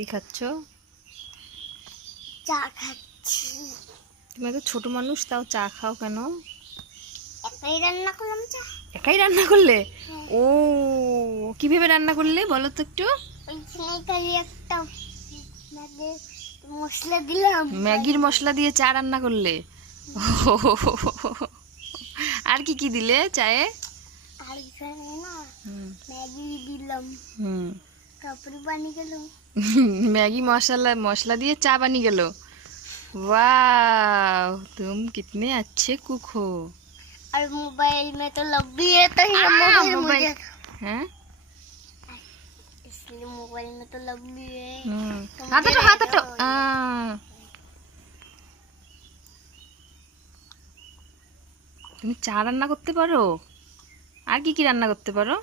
কি খাচ্ছ? চা খাচ্ছি। তুমি তো ছোট মানুষ, তাও চা খাও কেন? একাই রান্না করলাম চা। একাই রান্না করলে? হ্যাঁ। ও, কিভাবে রান্না করলে বলো তো একটু। ওইখানে খালি একটা ম্যাগির মশলা দিলাম। ম্যাগির মশলা দিয়ে চা রান্না করলে? আর কি কি দিলে চায়ে? আর এখানে না হুম ম্যাগি দিলাম, হুম তারপরে বানিয়ে গেল। मैगी मसाला मसाला दिए चा बनी गेलो। वाह, तुम कितने अच्छे कुक हो। और मोबाइल में तो लंबी है तो ही मोबाइल मोबाइल मुझे, हैं? इसलिए मोबाइल में तो लंबी है। हाथ हटो हाथ हटो। তুমি চা রান্না করতে পারো? আর কি কি রান্না করতে পারো?